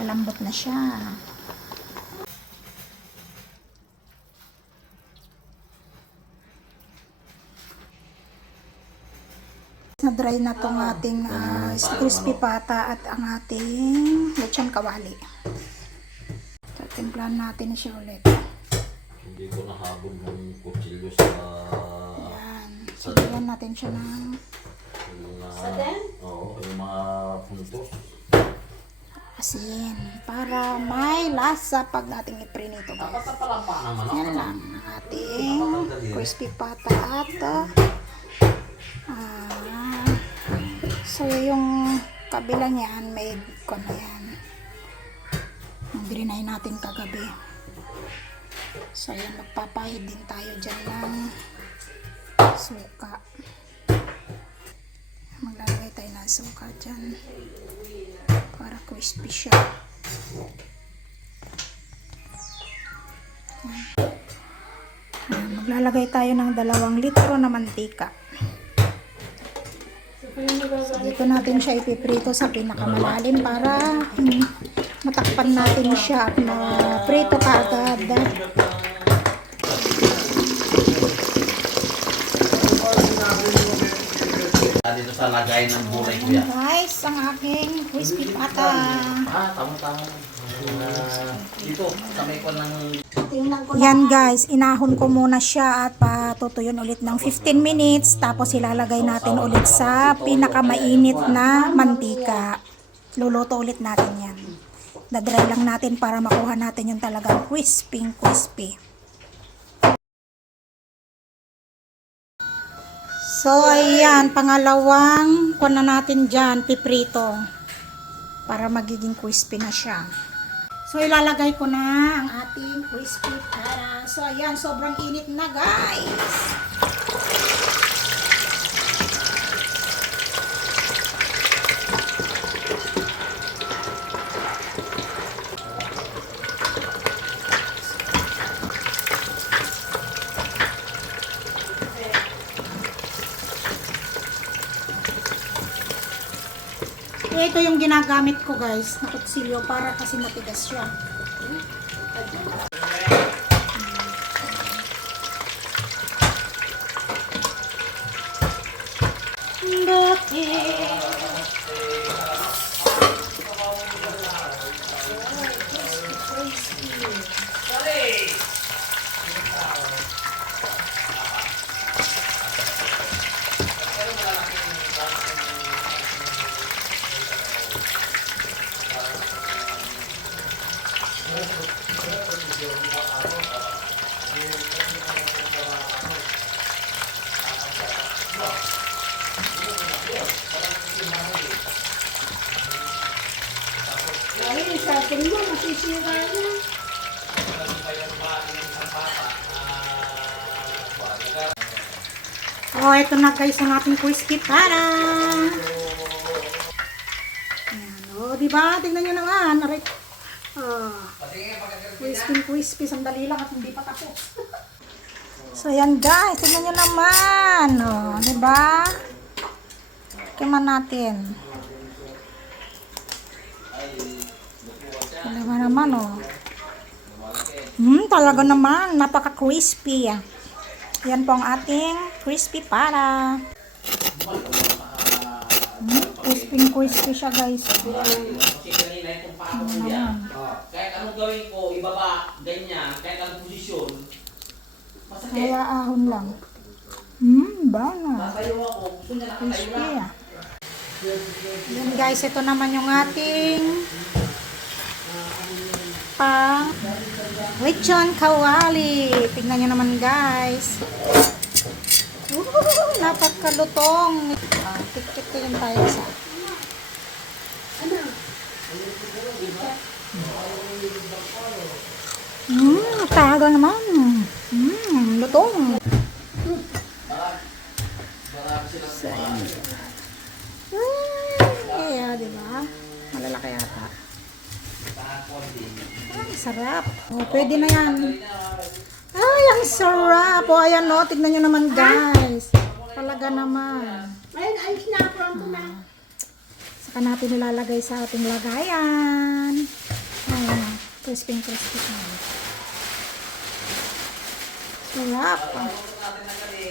Malambot na siya. Na-dry na tong ating crispy pata at ang ating lechon kawali. So, timplahan natin siya ulit. Hindi ko nahabol ng kutsilyo sa... Ayan. Sigayan natin siya ng... Sa den? Oo, yung mga puntos. asin. Para may lasa pag natin iprinito, guys. Yan lang. Ang ating crispy pata at... so, yung kabila niyan, may kon na yan. Ang birinay natin kagabi. So, yan, magpapahid din tayo dyan ng suka. Maglalagay tayo ng suka dyan para crispy siya. Maglalagay tayo ng 2 litro na mantika. So, dito natin siya ipiprito sa pinakamalalim para matakpan natin siya at maprito kaagad. Dito sa lagay ng buray ko yan. Guys, ang aking crispy pata. Tama-tama. Dito, kamay ko ng... Yan guys, inahon ko muna siya at patutuyon ulit ng 15 minutes. Tapos ilalagay natin ulit sa pinakamainit na mantika. Luluto ulit natin yan. Dadry lang natin para makuha natin yung talagang crispy. So ayan, pangalawang kuha na natin dyan, piprito. Para magiging crispy na siya. So, ilalagay ko na ang ating crispy pata. So, ayan, sobrang init na, guys. Ito yung ginagamit ko, guys, na kutsilyo para kasi matigas siya. Ay, sa akin mo, masisira niya. Oh, ito na guys ang ating crispy pata. Ayan, oh, diba? Tingnan nyo naman. Aray. Crispy. Sandali lang at hindi pa tapos. So, ayan guys. Tingnan nyo naman. Oh, diba? Timan natin. Diba naman, oh. Talaga naman. Napaka-crispy. Yan po ang ating crispy pata. Crispy siya, guys. Kahit anong gawin ko, ibaba, ganyan, kahit anong posisyon, masakit. Kaya ahon lang. Bana. Tatayo ako, gusto niya nakatayo Crispy, lang. Yan guys, ito naman yung ating pang lechon kawali. Tignan nyo naman guys. Napakalutong. Tiktik ko yung tayo sa. Taga naman. Lutong. Diba? Malalaki yata. Ay, sarap. Oh, pwede na yan. Ay, ang sarap. O, ayan o. Tignan nyo naman, guys. Talaga naman. Ayun, ayos na. Pronto na. Saka natin nilalagay sa ating lagayan. Crispy na. Sarap. Ang natin na kali.